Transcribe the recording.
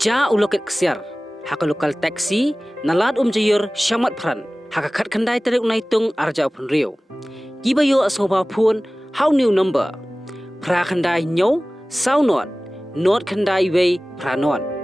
Ja Loket Ksiar, haka lokal taksi, nalat Umjaïur Motphran, haka kat kandai tarik unaitung arja upun rio. Gibayo asoba pun, how new number. Pra kandai nyo, sao not kandai way pra non.